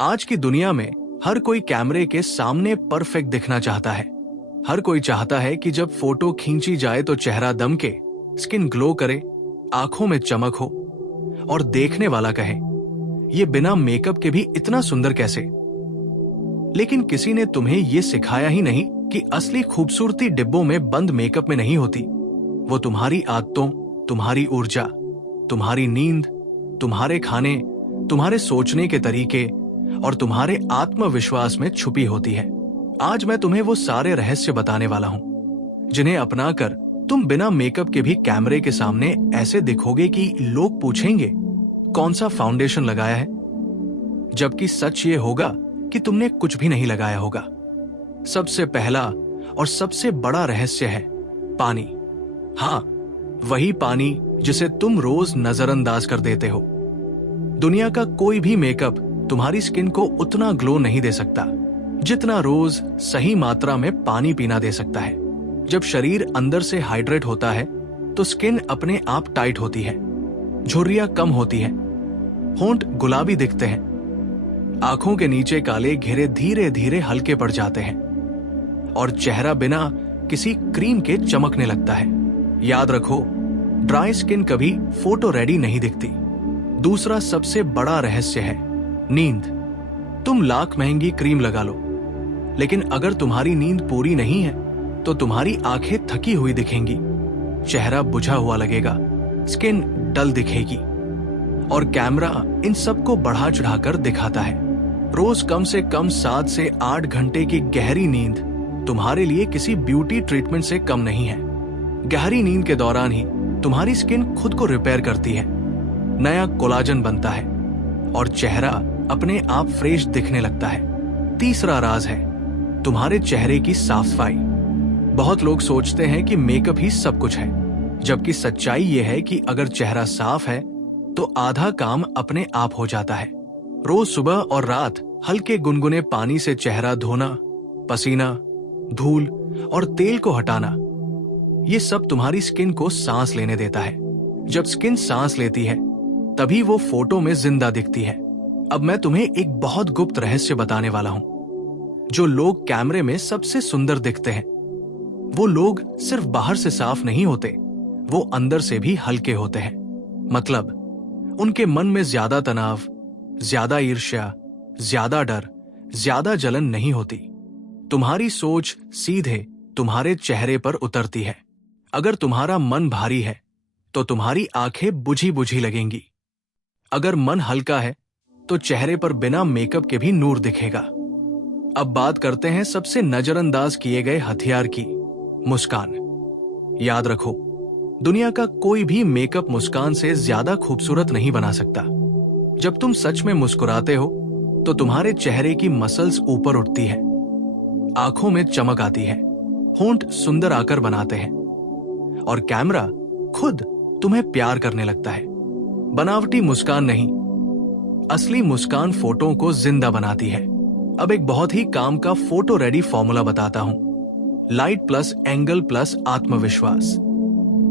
आज की दुनिया में हर कोई कैमरे के सामने परफेक्ट दिखना चाहता है। हर कोई चाहता है कि जब फोटो खींची जाए तो चेहरा दमके, स्किन ग्लो करे, आंखों में चमक हो और देखने वाला कहे, ये बिना मेकअप के भी इतना सुंदर कैसे। लेकिन किसी ने तुम्हें ये सिखाया ही नहीं कि असली खूबसूरती डिब्बों में बंद मेकअप में नहीं होती। वो तुम्हारी आदतों, तुम्हारी ऊर्जा, तुम्हारी नींद, तुम्हारे खाने, तुम्हारे सोचने के तरीके और तुम्हारे आत्मविश्वास में छुपी होती है। आज मैं तुम्हें वो सारे रहस्य बताने वाला हूं जिन्हें अपनाकर तुम बिना मेकअप के भी कैमरे के सामने ऐसे दिखोगे कि लोग पूछेंगे कौन सा फाउंडेशन लगाया है, जबकि सच ये होगा कि तुमने कुछ भी नहीं लगाया होगा। सबसे पहला और सबसे बड़ा रहस्य है पानी। हाँ, वही पानी जिसे तुम रोज नजरअंदाज कर देते हो। दुनिया का कोई भी मेकअप तुम्हारी स्किन को उतना ग्लो नहीं दे सकता जितना रोज सही मात्रा में पानी पीना दे सकता है। जब शरीर अंदर से हाइड्रेट होता है तो स्किन अपने आप टाइट होती है, झुर्रियां कम होती हैं, होंठ गुलाबी दिखते हैं, आंखों के नीचे काले घेरे धीरे धीरे हल्के पड़ जाते हैं और चेहरा बिना किसी क्रीम के चमकने लगता है। याद रखो, ड्राई स्किन कभी फोटो रेडी नहीं दिखती। दूसरा सबसे बड़ा रहस्य है नींद। तुम लाख महंगी क्रीम लगा लो, लेकिन अगर तुम्हारी नींद पूरी नहीं है तो तुम्हारी आंखें थकी हुई दिखेंगी, चेहरा बुझा हुआ लगेगा, स्किन डल दिखेगी और कैमरा इन सबको बढ़ा चढ़ाकर दिखाता है। रोज कम से कम 7 से 8 घंटे की गहरी नींद तुम्हारे लिए किसी ब्यूटी ट्रीटमेंट से कम नहीं है। गहरी नींद के दौरान ही तुम्हारी स्किन खुद को रिपेयर करती है, नया कोलाजन बनता है और चेहरा अपने आप फ्रेश दिखने लगता है। तीसरा राज है तुम्हारे चेहरे की साफ सफाई। बहुत लोग सोचते हैं कि मेकअप ही सब कुछ है, जबकि सच्चाई यह है कि अगर चेहरा साफ है तो आधा काम अपने आप हो जाता है। रोज सुबह और रात हल्के गुनगुने पानी से चेहरा धोना, पसीना, धूल और तेल को हटाना, ये सब तुम्हारी स्किन को सांस लेने देता है। जब स्किन सांस लेती है तभी वो फोटो में जिंदा दिखती है। अब मैं तुम्हें एक बहुत गुप्त रहस्य बताने वाला हूं। जो लोग कैमरे में सबसे सुंदर दिखते हैं वो लोग सिर्फ बाहर से साफ नहीं होते, वो अंदर से भी हल्के होते हैं। मतलब उनके मन में ज्यादा तनाव, ज्यादा ईर्ष्या, ज्यादा डर, ज्यादा जलन नहीं होती। तुम्हारी सोच सीधे तुम्हारे चेहरे पर उतरती है। अगर तुम्हारा मन भारी है तो तुम्हारी आंखें बुझी बुझी लगेंगी। अगर मन हल्का है तो चेहरे पर बिना मेकअप के भी नूर दिखेगा। अब बात करते हैं सबसे नजरअंदाज किए गए हथियार की, मुस्कान। याद रखो, दुनिया का कोई भी मेकअप मुस्कान से ज्यादा खूबसूरत नहीं बना सकता। जब तुम सच में मुस्कुराते हो तो तुम्हारे चेहरे की मसल्स ऊपर उठती है, आंखों में चमक आती है, होंठ सुंदर आकर बनाते हैं और कैमरा खुद तुम्हें प्यार करने लगता है। बनावटी मुस्कान नहीं, असली मुस्कान फोटो को जिंदा बनाती है। अब एक बहुत ही काम का फोटो रेडी फॉर्मूला बताता हूं। लाइट प्लस एंगल प्लस आत्मविश्वास।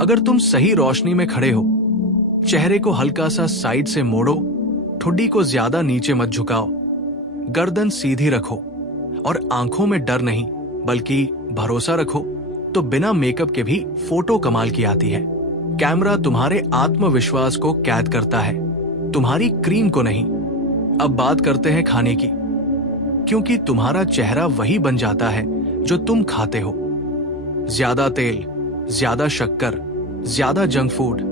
अगर तुम सही रोशनी में खड़े हो, चेहरे को हल्का सा साइड से मोड़ो, ठुड्डी को ज्यादा नीचे मत झुकाओ, गर्दन सीधी रखो और आंखों में डर नहीं बल्कि भरोसा रखो, तो बिना मेकअप के भी फोटो कमाल की आती है। कैमरा तुम्हारे आत्मविश्वास को कैद करता है, तुम्हारी क्रीम को नहीं। अब बात करते हैं खाने की, क्योंकि तुम्हारा चेहरा वही बन जाता है जो तुम खाते हो। ज्यादा तेल, ज्यादा शक्कर, ज्यादा जंक फूड,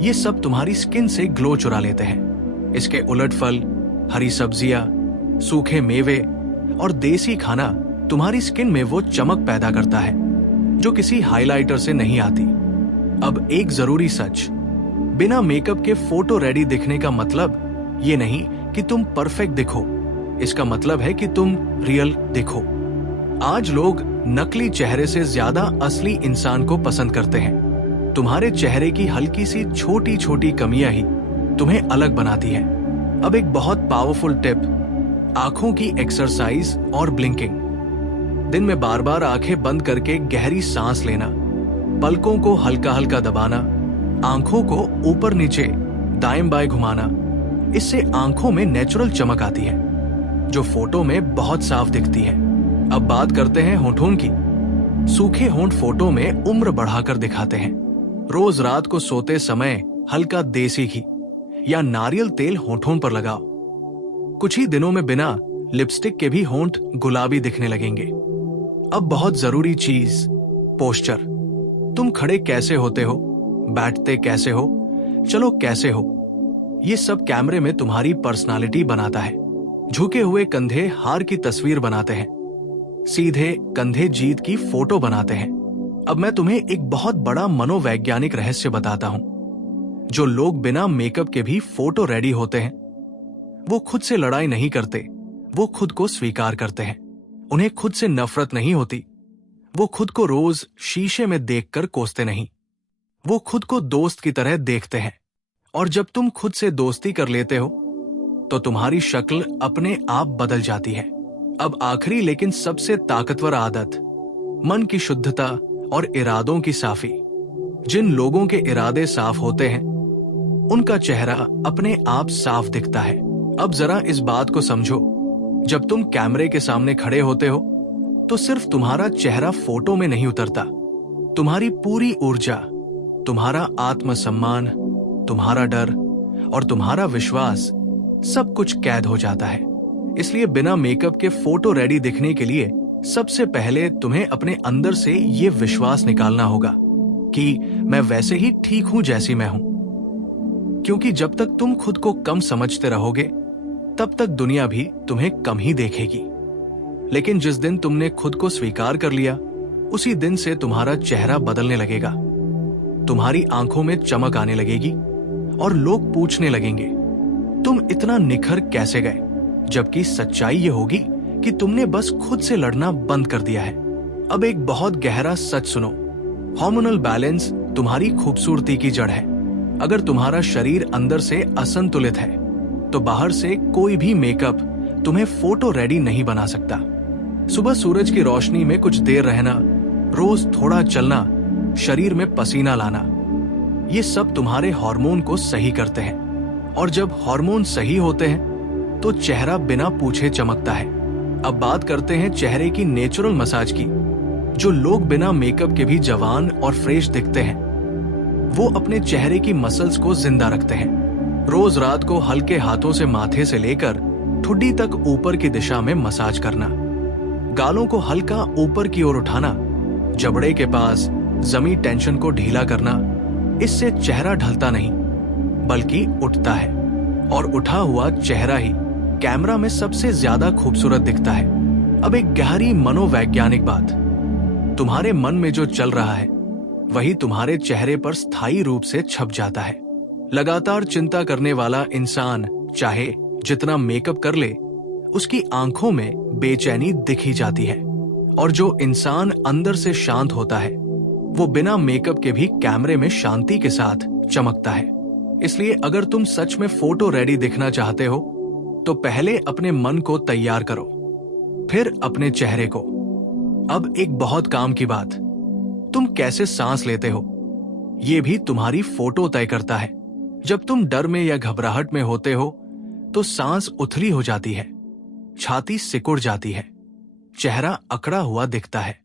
ये सब तुम्हारी स्किन से ग्लो चुरा लेते हैं। इसके उलट फल, हरी सब्जियां, सूखे मेवे और देसी खाना तुम्हारी स्किन में वो चमक पैदा करता है जो किसी हाइलाइटर से नहीं आती। अब एक जरूरी सच, बिना मेकअप के फोटो रेडी दिखने का मतलब ये नहीं कि तुम परफेक्ट दिखो, इसका मतलब है कि तुम रियल दिखो। आज लोग नकली चेहरे से ज्यादा असली इंसान को पसंद करते हैं। तुम्हारे चेहरे की हल्की सी छोटी छोटी कमियां ही तुम्हें अलग बनाती है। अब एक बहुत पावरफुल टिप, आंखों की एक्सरसाइज और ब्लिंकिंग। दिन में बार बार आंखें बंद करके गहरी सांस लेना, पलकों को हल्का हल्का दबाना, आंखों को ऊपर नीचे दाएं बाएं घुमाना, इससे आंखों में नेचुरल चमक आती है। जो फोटो में बहुत साफ दिखती है। अब बात करते हैं होठों की। सूखे होंठ फोटो में उम्र बढ़ाकर दिखाते हैं। रोज रात को सोते समय हल्का देसी घी या नारियल तेल होठों पर लगाओ। कुछ ही दिनों में बिना लिपस्टिक के भी होंठ गुलाबी दिखने लगेंगे। अब बहुत जरूरी चीज, पोस्चर। तुम खड़े कैसे होते हो, बैठते कैसे हो, चलो कैसे हो, ये सब कैमरे में तुम्हारी पर्सनालिटी बनाता है। झुके हुए कंधे हार की तस्वीर बनाते हैं, सीधे कंधे जीत की फोटो बनाते हैं। अब मैं तुम्हें एक बहुत बड़ा मनोवैज्ञानिक रहस्य बताता हूं। जो लोग बिना मेकअप के भी फोटो रेडी होते हैं, वो खुद से लड़ाई नहीं करते, वो खुद को स्वीकार करते हैं। उन्हें खुद से नफरत नहीं होती। वो खुद को रोज शीशे में देखकर कोसते नहीं, वो खुद को दोस्त की तरह देखते हैं। और जब तुम खुद से दोस्ती कर लेते हो तो तुम्हारी शक्ल अपने आप बदल जाती है। अब आखिरी लेकिन सबसे ताकतवर आदत, मन की शुद्धता और इरादों की साफी। जिन लोगों के इरादे साफ होते हैं उनका चेहरा अपने आप साफ दिखता है। अब जरा इस बात को समझो, जब तुम कैमरे के सामने खड़े होते हो तो सिर्फ तुम्हारा चेहरा फोटो में नहीं उतरता, तुम्हारी पूरी ऊर्जा, तुम्हारा आत्मसम्मान, तुम्हारा डर और तुम्हारा विश्वास सब कुछ कैद हो जाता है। इसलिए बिना मेकअप के फोटो रेडी दिखने के लिए सबसे पहले तुम्हें अपने अंदर से ये विश्वास निकालना होगा कि मैं वैसे ही ठीक हूं जैसी मैं हूं। क्योंकि जब तक तुम खुद को कम समझते रहोगे तब तक दुनिया भी तुम्हें कम ही देखेगी। लेकिन जिस दिन तुमने खुद को स्वीकार कर लिया, उसी दिन से तुम्हारा चेहरा बदलने लगेगा, तुम्हारी आंखों में चमक आने लगेगी और लोग पूछने लगेंगे तुम इतना निखर कैसे गए, जबकि सच्चाई ये होगी कि तुमने बस खुद से लड़ना बंद कर दिया है। अब एक बहुत गहरा सच सुनो, हार्मोनल बैलेंस तुम्हारी खूबसूरती की जड़ है। अगर तुम्हारा शरीर अंदर से असंतुलित है तो बाहर से कोई भी मेकअप तुम्हें फोटो रेडी नहीं बना सकता। सुबह सूरज की रोशनी में कुछ देर रहना, रोज थोड़ा चलना, शरीर में पसीना लाना, ये सब तुम्हारे हार्मोन को सही करते हैं। और जब हार्मोन सही होते हैं तो चेहरा बिना पूछे चमकता है। अब बात करते हैं चेहरे की नेचुरल मसाज की। जो लोग बिना मेकअप के भी जवान और फ्रेश दिखते हैं, वो अपने चेहरे की मसल्स को जिंदा रखते हैं। रोज रात को हल्के हाथों से माथे से लेकर ठुड्डी तक ऊपर की दिशा में मसाज करना, गालों को हल्का ऊपर की ओर उठाना, जबड़े के पास जमी टेंशन को ढीला करना। इससे चेहरा ढलता नहीं बल्कि उठता है, और उठा हुआ चेहरा ही कैमरा में सबसे ज्यादा खूबसूरत दिखता है। अब एक गहरी मनोवैज्ञानिक बात, तुम्हारे मन में जो चल रहा है वही तुम्हारे चेहरे पर स्थायी रूप से छप जाता है। लगातार चिंता करने वाला इंसान चाहे जितना मेकअप कर ले, उसकी आंखों में बेचैनी दिखी जाती है। और जो इंसान अंदर से शांत होता है वो बिना मेकअप के भी कैमरे में शांति के साथ चमकता है। इसलिए अगर तुम सच में फोटो रेडी दिखना चाहते हो तो पहले अपने मन को तैयार करो, फिर अपने चेहरे को। अब एक बहुत काम की बात, तुम कैसे सांस लेते हो ये भी तुम्हारी फोटो तय करता है। जब तुम डर में या घबराहट में होते हो तो सांस उथली हो जाती है, छाती सिकुड़ जाती है, चेहरा अकड़ा हुआ दिखता है।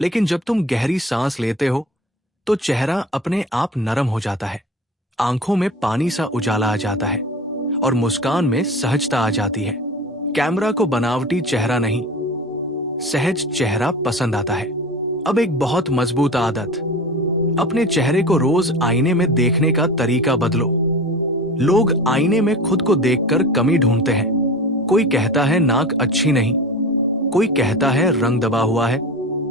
लेकिन जब तुम गहरी सांस लेते हो तो चेहरा अपने आप नरम हो जाता है, आंखों में पानी सा उजाला आ जाता है और मुस्कान में सहजता आ जाती है। कैमरा को बनावटी चेहरा नहीं, सहज चेहरा पसंद आता है। अब एक बहुत मजबूत आदत, अपने चेहरे को रोज आईने में देखने का तरीका बदलो। लोग आईने में खुद को देखकर कमी ढूंढते हैं। कोई कहता है नाक अच्छी नहीं, कोई कहता है रंग दबा हुआ है,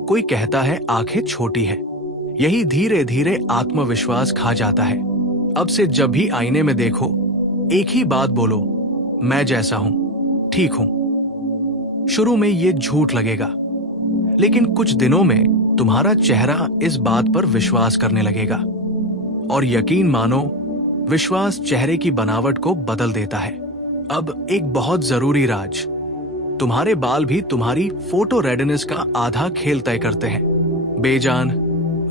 कोई कहता है आंखें छोटी है। यही धीरे धीरे आत्मविश्वास खा जाता है। अब से जब भी आईने में देखो, एक ही बात बोलो, मैं जैसा हूं, ठीक हूं। शुरू में ये झूठ लगेगा, लेकिन कुछ दिनों में तुम्हारा चेहरा इस बात पर विश्वास करने लगेगा। और यकीन मानो, विश्वास चेहरे की बनावट को बदल देता है। अब एक बहुत जरूरी राज, तुम्हारे बाल भी तुम्हारी फोटो रेडीनेस का आधा खेल तय करते हैं। बेजान,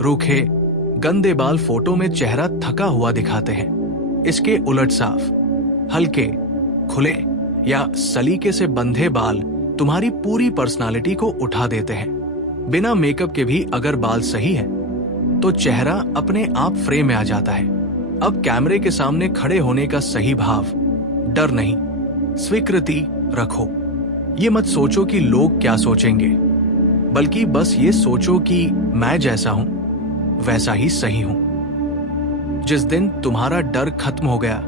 रूखे, गंदे बाल फोटो में चेहरा थका हुआ दिखाते हैं। इसके उलट साफ, हल्के, खुले या सलीके से बंधे बाल तुम्हारी पूरी पर्सनालिटी को उठा देते हैं। बिना मेकअप के भी अगर बाल सही है तो चेहरा अपने आप फ्रेम में आ जाता है। अब कैमरे के सामने खड़े होने का सही भाव, डर नहीं, स्वीकृति रखो। ये मत सोचो कि लोग क्या सोचेंगे, बल्कि बस ये सोचो कि मैं जैसा हूं वैसा ही सही हूं। जिस दिन तुम्हारा डर खत्म हो गया,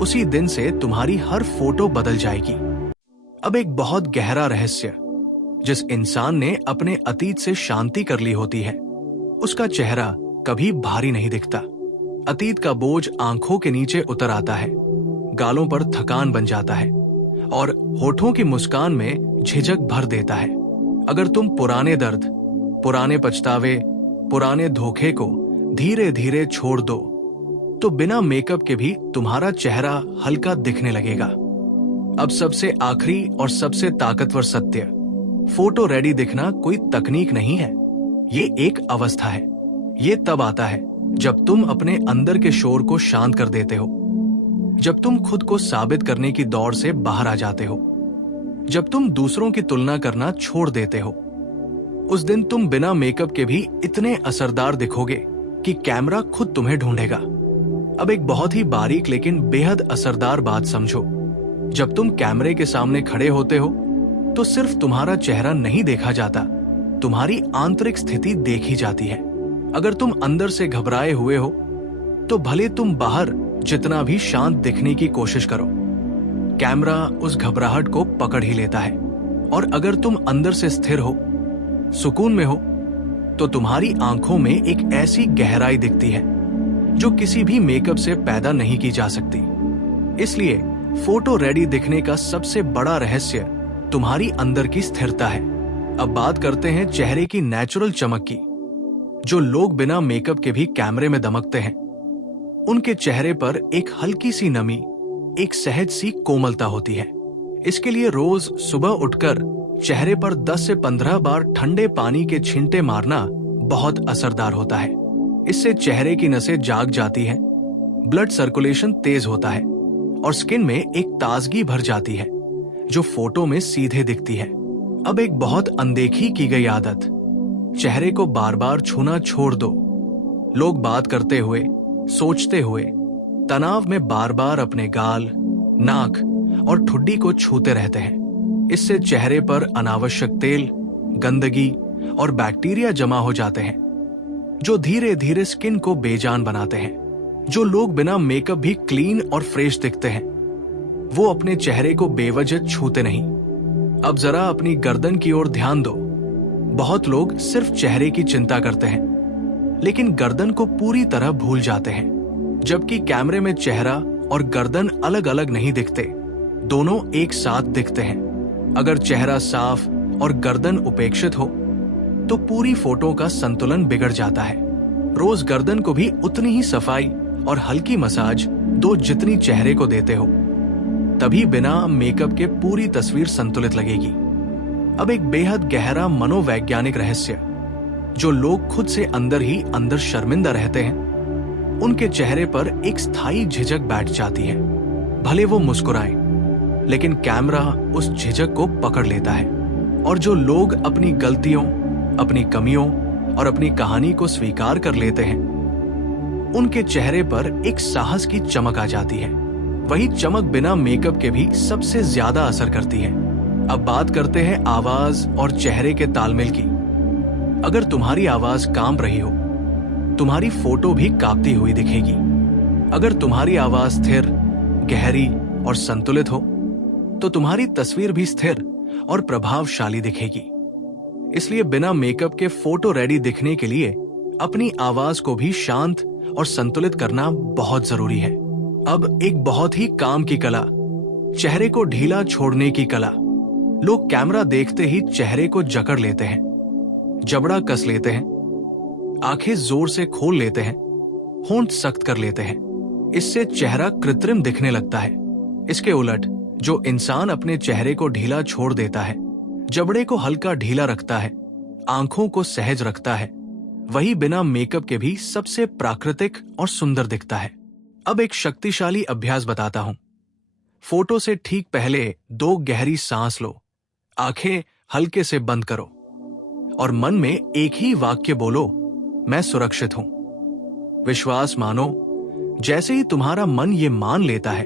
उसी दिन से तुम्हारी हर फोटो बदल जाएगी। अब एक बहुत गहरा रहस्य, जिस इंसान ने अपने अतीत से शांति कर ली होती है, उसका चेहरा कभी भारी नहीं दिखता। अतीत का बोझ आंखों के नीचे उतर आता है, गालों पर थकान बन जाता है और होठों की मुस्कान में झिझक भर देता है। अगर तुम पुराने दर्द, पुराने पछतावे, पुराने धोखे को धीरे धीरे छोड़ दो तो बिना मेकअप के भी तुम्हारा चेहरा हल्का दिखने लगेगा। अब सबसे आखिरी और सबसे ताकतवर सत्य, फोटो रेडी दिखना कोई तकनीक नहीं है, ये एक अवस्था है। ये तब आता है जब तुम अपने अंदर के शोर को शांत कर देते हो, जब तुम खुद को साबित करने की दौड़ से बाहर आ जाते हो, जब तुम दूसरों की तुलना करना छोड़ देते हो। उस दिन तुम बिना मेकअप के भी इतने असरदार दिखोगे कि कैमरा खुद तुम्हें ढूंढेगा। अब एक बहुत ही बारीक लेकिन बेहद असरदार बात समझो, जब तुम कैमरे के सामने खड़े होते हो तो सिर्फ तुम्हारा चेहरा नहीं देखा जाता, तुम्हारी आंतरिक स्थिति देखी जाती है। अगर तुम अंदर से घबराए हुए हो तो भले तुम बाहर जितना भी शांत दिखने की कोशिश करो, कैमरा उस घबराहट को पकड़ ही लेता है। और अगर तुम अंदर से स्थिर हो, सुकून में हो, तो तुम्हारी आंखों में एक ऐसी गहराई दिखती है जो किसी भी मेकअप से पैदा नहीं की जा सकती। इसलिए फोटो रेडी दिखने का सबसे बड़ा रहस्य तुम्हारी अंदर की स्थिरता है। अब बात करते हैं चेहरे की नेचुरल चमक की। जो लोग बिना मेकअप के भी कैमरे में दमकते हैं, उनके चेहरे पर एक हल्की सी नमी, एक सहज सी कोमलता होती है। इसके लिए रोज सुबह उठकर चेहरे पर 10 से 15 बार ठंडे पानी के छींटे मारना बहुत असरदार होता है। इससे चेहरे की नसें जाग जाती हैं, ब्लड सर्कुलेशन तेज होता है और स्किन में एक ताजगी भर जाती है जो फोटो में सीधे दिखती है। अब एक बहुत अनदेखी की गई आदत, चेहरे को बार बार छूना छोड़ दो। लोग बात करते हुए, सोचते हुए, तनाव में बार बार अपने गाल, नाक और ठुड्डी को छूते रहते हैं। इससे चेहरे पर अनावश्यक तेल, गंदगी और बैक्टीरिया जमा हो जाते हैं जो धीरे धीरे स्किन को बेजान बनाते हैं। जो लोग बिना मेकअप भी क्लीन और फ्रेश दिखते हैं, वो अपने चेहरे को बेवजह छूते नहीं। अब जरा अपनी गर्दन की ओर ध्यान दो। बहुत लोग सिर्फ चेहरे की चिंता करते हैं, लेकिन गर्दन को पूरी तरह भूल जाते हैं। जबकि कैमरे में चेहरा और गर्दन अलग अलग नहीं दिखते, दोनों एक साथ दिखते हैं। अगर चेहरा साफ और गर्दन उपेक्षित हो तो पूरी फोटो का संतुलन बिगड़ जाता है। रोज गर्दन को भी उतनी ही सफाई और हल्की मसाज दो जितनी चेहरे को देते हो, तभी बिना मेकअप के पूरी तस्वीर संतुलित लगेगी। अब एक बेहद गहरा मनोवैज्ञानिक रहस्य, जो लोग खुद से अंदर ही अंदर शर्मिंदा रहते हैं, उनके चेहरे पर एक स्थायी झिझक बैठ जाती है। भले वो मुस्कुराएं, लेकिन कैमरा उस झिझक को पकड़ लेता है। और जो लोग अपनी गलतियों, अपनी कमियों और अपनी कहानी को स्वीकार कर लेते हैं, उनके चेहरे पर एक साहस की चमक आ जाती है। वही चमक बिना मेकअप के भी सबसे ज्यादा असर करती है। अब बात करते हैं आवाज और चेहरे के तालमेल की। अगर तुम्हारी आवाज कांप रही हो, तुम्हारी फोटो भी कांपती हुई दिखेगी। अगर तुम्हारी आवाज स्थिर, गहरी और संतुलित हो, तो तुम्हारी तस्वीर भी स्थिर और प्रभावशाली दिखेगी। इसलिए बिना मेकअप के फोटो रेडी दिखने के लिए अपनी आवाज को भी शांत और संतुलित करना बहुत जरूरी है। अब एक बहुत ही काम की कला, चेहरे को ढीला छोड़ने की कला। लोग कैमरा देखते ही चेहरे को जकड़ लेते हैं, जबड़ा कस लेते हैं, आंखें जोर से खोल लेते हैं, होंठ सख्त कर लेते हैं। इससे चेहरा कृत्रिम दिखने लगता है। इसके उलट जो इंसान अपने चेहरे को ढीला छोड़ देता है, जबड़े को हल्का ढीला रखता है, आंखों को सहज रखता है, वही बिना मेकअप के भी सबसे प्राकृतिक और सुंदर दिखता है। अब एक शक्तिशाली अभ्यास बताता हूं। फोटो से ठीक पहले 2 गहरी सांस लो, आंखें हल्के से बंद करो और मन में एक ही वाक्य बोलो, मैं सुरक्षित हूं। विश्वास मानो, जैसे ही तुम्हारा मन ये मान लेता है,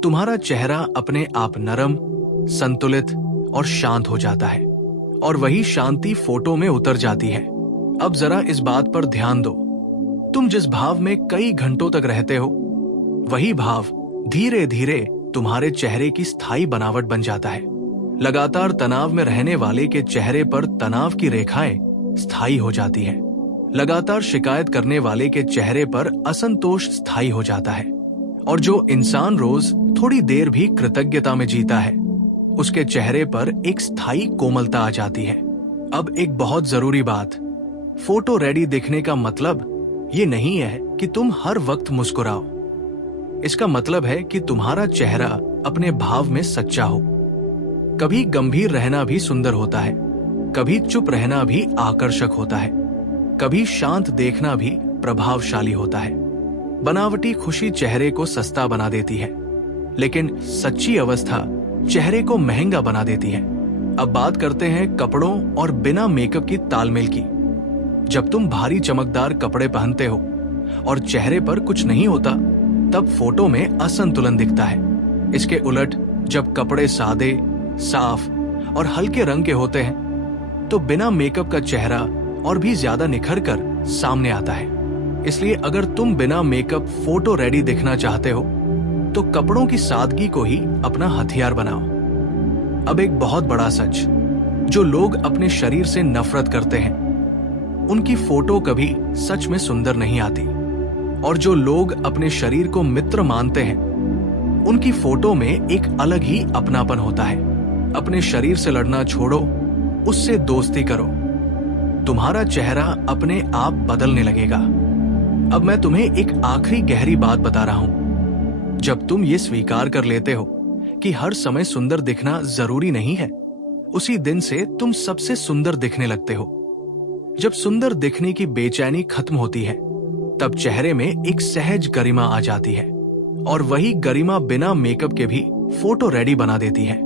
तुम्हारा चेहरा अपने आप नरम, संतुलित और शांत हो जाता है और वही शांति फोटो में उतर जाती है। अब जरा इस बात पर ध्यान दो, तुम जिस भाव में कई घंटों तक रहते हो, वही भाव धीरे धीरे तुम्हारे चेहरे की स्थायी बनावट बन जाता है। लगातार तनाव में रहने वाले के चेहरे पर तनाव की रेखाएं स्थायी हो जाती है। लगातार शिकायत करने वाले के चेहरे पर असंतोष स्थायी हो जाता है। और जो इंसान रोज थोड़ी देर भी कृतज्ञता में जीता है, उसके चेहरे पर एक स्थायी कोमलता आ जाती है। अब एक बहुत जरूरी बात, फोटो रेडी दिखने का मतलब ये नहीं है कि तुम हर वक्त मुस्कुराओ। इसका मतलब है कि तुम्हारा चेहरा अपने भाव में सच्चा हो। कभी गंभीर रहना भी सुंदर होता है, कभी चुप रहना भी आकर्षक होता है, कभी शांत देखना भी प्रभावशाली होता है। बनावटी खुशी चेहरे को सस्ता बना देती है, लेकिन सच्ची अवस्था चेहरे को महंगा बना देती है। अब बात करते हैं कपड़ों और बिना मेकअप की तालमेल की। जब तुम भारी चमकदार कपड़े पहनते हो और चेहरे पर कुछ नहीं होता, तब फोटो में असंतुलन दिखता है। इसके उलट जब कपड़े सादे, साफ और हल्के रंग के होते हैं, तो बिना मेकअप का चेहरा और भी ज्यादा निखर कर सामने आता है। इसलिए अगर तुम बिना मेकअप फोटो रेडी दिखना चाहते हो, तो कपड़ों की सादगी को ही अपना हथियार बनाओ। अब एक बहुत बड़ा सच, जो लोग अपने शरीर से नफरत करते हैं, उनकी फोटो कभी सच में सुंदर नहीं आती। और जो लोग अपने शरीर को मित्र मानते हैं, उनकी फोटो में एक अलग ही अपनापन होता है। अपने शरीर से लड़ना छोड़ो, उससे दोस्ती करो। तुम्हारा चेहरा अपने आप बदलने लगेगा। अब मैं तुम्हें एक आखिरी गहरी बात बता रहा हूं। जब तुम ये स्वीकार कर लेते हो कि हर समय सुंदर दिखना जरूरी नहीं है, उसी दिन से तुम सबसे सुंदर दिखने लगते हो। जब सुंदर दिखने की बेचैनी खत्म होती है, तब चेहरे में एक सहज गरिमा आ जाती है, और वही गरिमा बिना मेकअप के भी फोटो रेडी बना देती है।